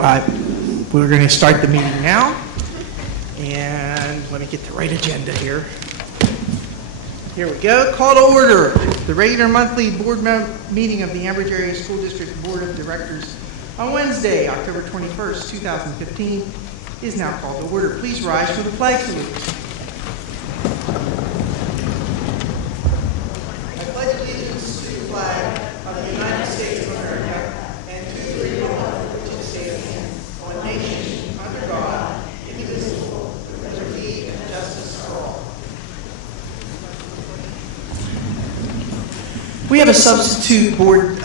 we're going to start the meeting now. And let me get the right agenda here. Here we go. Call to order. The regular monthly board meeting of the Ambridge Area School District Board of Directors on Wednesday, October 21st, 2015 is now called to order. Please rise for the flag salute. I pledge allegiance to the flag of the United States of America and to the republic for which it stands, one nation, under God, indivisible, with liberty and justice for all. We have a substitute board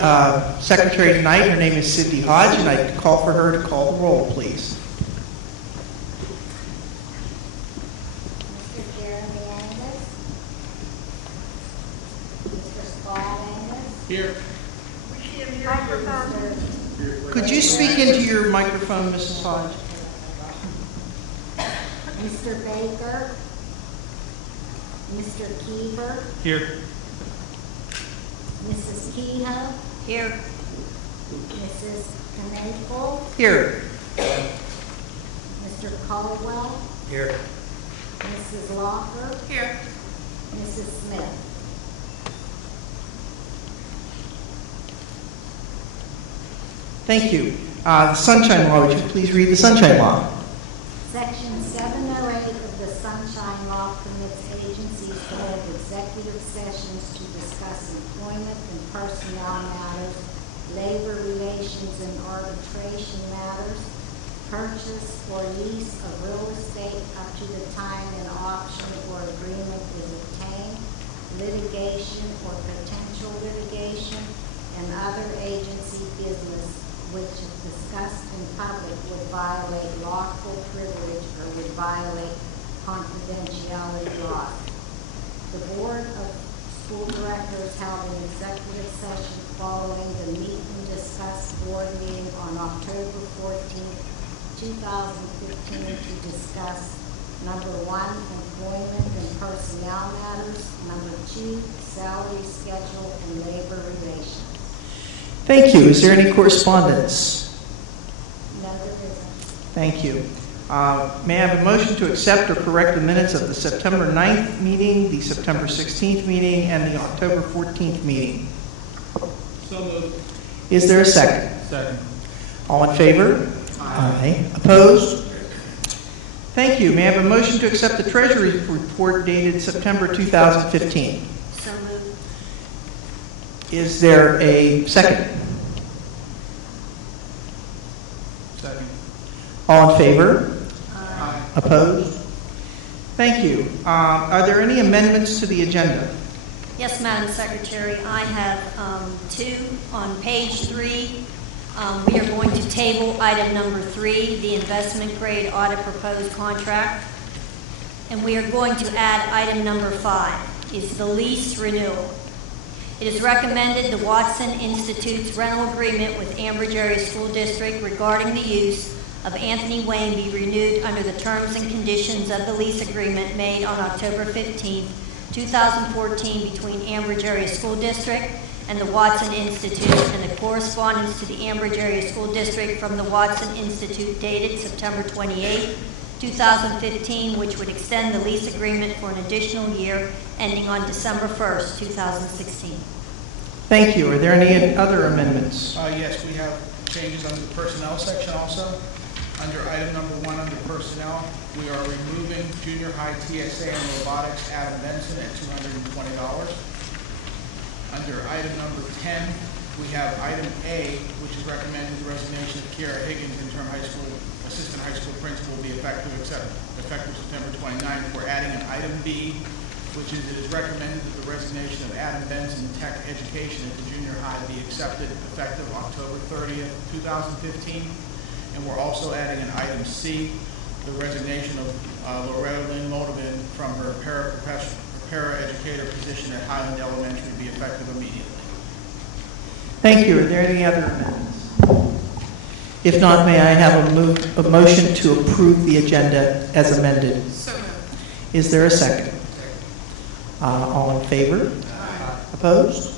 secretary tonight. Her name is Cindy Hodge, and I call for her to call the roll, please. Here. Could you speak into your microphone, Mrs. Hodge? Mr. Baker. Mr. Keever. Here. Mrs. Kehoe. Here. Mrs. Knaple. Here. Mr. Caldwell. Here. Mrs. Locker. Here. Mrs. Smith. Thank you. The Sunshine Law, would you please read the Sunshine Law? Section 708 of the Sunshine Law permits agencies to hold executive sessions to discuss employment and personnel matters, labor relations and arbitration matters, purchase or lease of real estate up to the time an option or agreement is obtained, litigation or potential litigation, and other agency business which if discussed in public would violate lawful privilege or would violate confidentiality laws. The Board of School Directors held an executive session following the meet and discuss board meeting on October 14th, 2015 to discuss number 1, employment and personnel matters, number 2, salary schedule and labor relations. Thank you. Is there any correspondence? No, there isn't. Thank you. May I have a motion to accept or correct the minutes of the September 9th meeting, the September 16th meeting, and the October 14th meeting? So moved. Is there a second? Second. All in favor? Aye. Opposed? Thank you. May I have a motion to accept the Treasury report dated September 2015? So moved. Is there a second? Second. All in favor? Aye. Opposed? Thank you. Are there any amendments to the agenda? Yes, Madam Secretary, I have 2 on page 3. We are going to table item number 3, the investment grade audit proposed contract. And we are going to add item number 5, is the lease renewal. It is recommended the Watson Institute's rental agreement with Ambridge Area School District regarding the use of Anthony Wayne be renewed under the terms and conditions of the lease agreement made on October 15, 2014 between Ambridge Area School District and the Watson Institute, and the correspondence to the Ambridge Area School District from the Watson Institute dated September 28, 2015, which would extend the lease agreement for an additional year ending on December 1st, 2016. Thank you. Are there any other amendments? Yes, we have changes under the personnel section also. Under item number 1 under personnel, we are removing junior high TSA and robotics Adam Benson at $220. Under item number 10, we have item A, which is recommended the resignation of Kiara Higgins, interim high school assistant high school principal, will be effective September 29th. We're adding an item B, which is it is recommended that the resignation of Adam Benson, tech education at the junior high, be accepted effective October 30th, 2015. And we're also adding an item C, the resignation of Loretta Lynn Motivin from her para-educator position at Highland Elementary be effective immediately. Thank you. Are there any other amendments? If not, may I have a motion to approve the agenda as amended? So moved. Is there a second? All in favor? Aye. Opposed?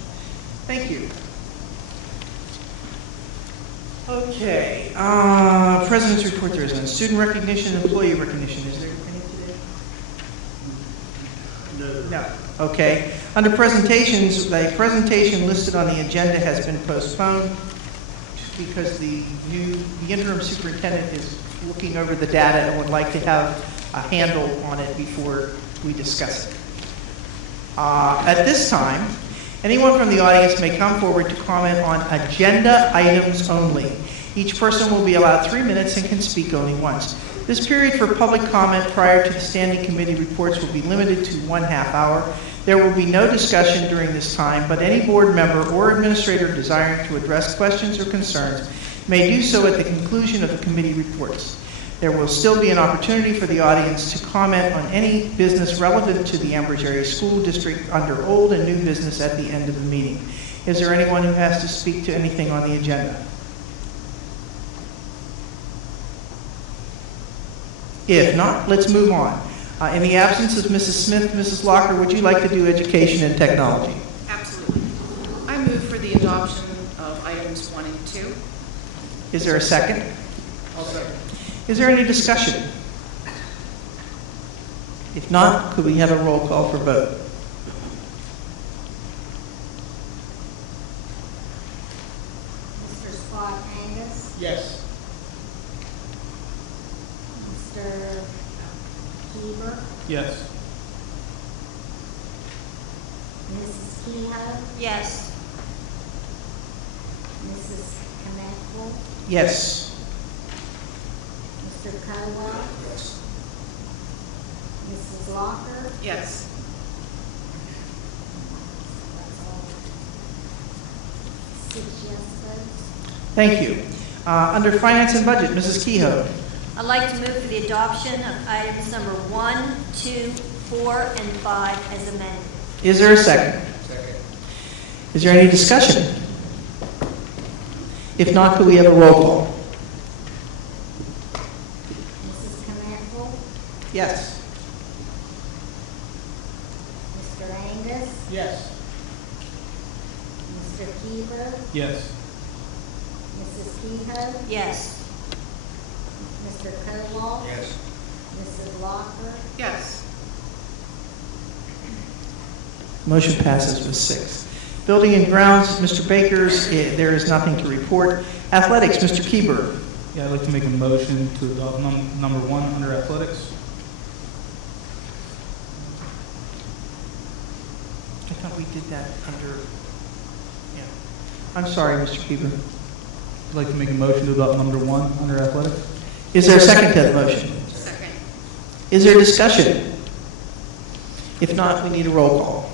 Thank you. Okay. President's report, there is none. Student recognition, employee recognition, is there any today? No. Okay. Under presentations, the presentation listed on the agenda has been postponed because the interim superintendent is looking over the data and would like to have a handle on it before we discuss it. At this time, anyone from the audience may come forward to comment on agenda items only. Each person will be allowed 3 minutes and can speak only once. This period for public comment prior to the standing committee reports will be limited to 1/2 hour. There will be no discussion during this time, but any board member or administrator desiring to address questions or concerns may do so at the conclusion of the committee reports. There will still be an opportunity for the audience to comment on any business relevant to the Ambridge Area School District under old and new business at the end of the meeting. Is there anyone who has to speak to anything on the agenda? If not, let's move on. In the absence of Mrs. Smith, Mrs. Locker, would you like to do education and technology? Absolutely. I move for the adoption of items 1 and 2. Is there a second? I'll second. Is there any discussion? If not, could we have a roll call for vote? Mr. Scott Angus, Yes. Mr. Keever, Yes. Mrs. Kehoe, Yes. Mrs. Knappel, Yes. Mr. Caldwell, Yes. Mrs. Locker. Yes. That's all. 6 yes votes. Thank you. Under finance and budget, Mrs. Kehoe. I'd like to move for the adoption of items number 1, 2, 4, and 5 as amended. Is there a second? Second. Is there any discussion? If not, could we have a roll call? Mrs. Knappel, Yes. Mr. Angus, Yes. Mr. Keever, Yes. Mrs. Kehoe, Yes. Mr. Caldwell, Yes. Mrs. Locker, Yes. Motion passes with 6. Building and grounds, Mr. Bakers, there is nothing to report. Athletics, Mr. Keeber. Yeah, I'd like to make a motion to adopt number 1 under athletics. I thought we did that under, yeah. I'm sorry, Mr. Keeber. I'd like to make a motion to adopt number 1 under athletics. Is there a second to that motion? Second. Is there discussion? If not, we need a roll call.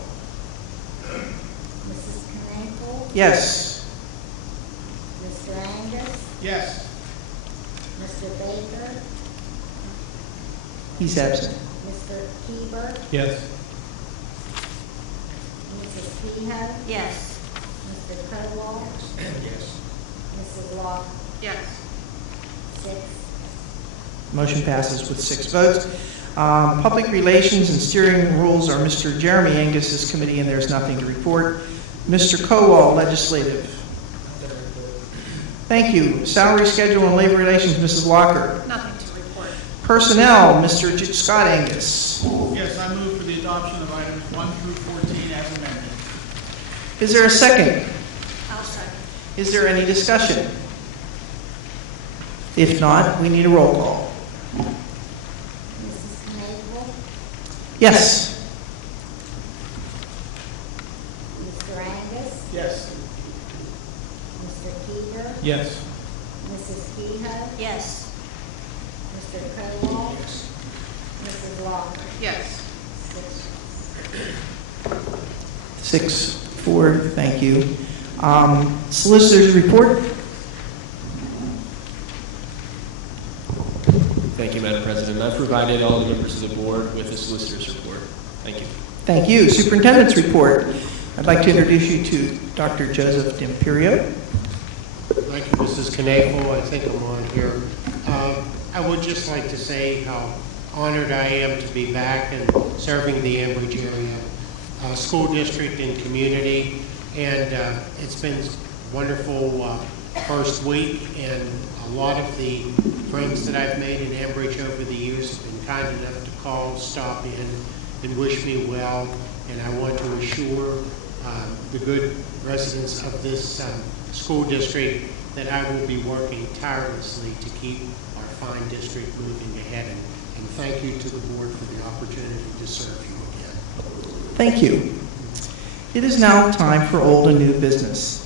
Mrs. Knappel, Yes. Mr. Angus, Yes. Mr. Baker, He's absent. Mr. Keever, Yes. Mrs. Kehoe, Yes. Mr. Caldwell, Yes. Mrs. Locker, Yes. 6. Motion passes with 6 votes. Public relations and steering rules are Mr. Jeremy Angus's committee, and there's nothing to report. Mr. Kowal, legislative. Thank you. Salary schedule and labor relations, Mrs. Locker. Nothing to report. Personnel, Mr. Scott Angus. Yes, I move for the adoption of items 1 through 14 as amended. Is there a second? I'll second. Is there any discussion? If not, we need a roll call. Mrs. Knappel, Yes. Mr. Angus, Yes. Mr. Keever, Yes. Mrs. Kehoe, Yes. Mr. Caldwell, Yes. Mrs. Locker, Yes. 6. 6-4, thank you. Solicitor's report. Thank you, Madam President. I've provided all the members of the board with the solicitor's report. Thank you. Thank you. Superintendent's report. I'd like to introduce you to Dr. Joseph D'Imperio. Thank you, Mrs. Knafel. I think I'm on here. I would just like to say how honored I am to be back and serving the Ambridge area school district and community. And it's been wonderful first week, and a lot of the friends that I've made in Ambridge over the years have been kind enough to call, stop in, and wish me well. And I want to assure the good residents of this school district that I will be working tirelessly to keep our fine district moving ahead. And thank you to the board for the opportunity to serve you again. Thank you. It is now time for old and new business.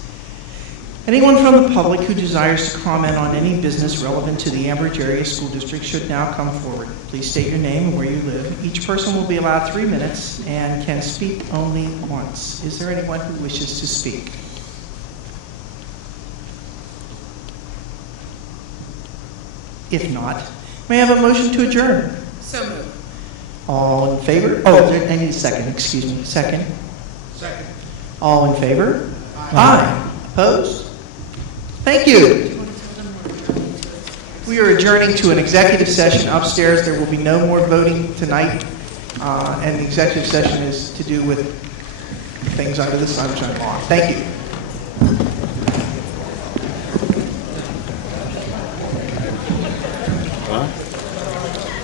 Anyone from the public who desires to comment on any business relevant to the Ambridge Area School District should now come forward. Please state your name and where you live. Each person will be allowed 3 minutes and can speak only once. Is there anyone who wishes to speak? If not, may I have a motion to adjourn? So moved. All in favor? Oh, I need a second, excuse me. Second? Second. All in favor? Aye. Opposed? Thank you. We are adjourning to an executive session upstairs. There will be no more voting tonight, and the executive session is to do with things under the Sunshine Law. Thank you.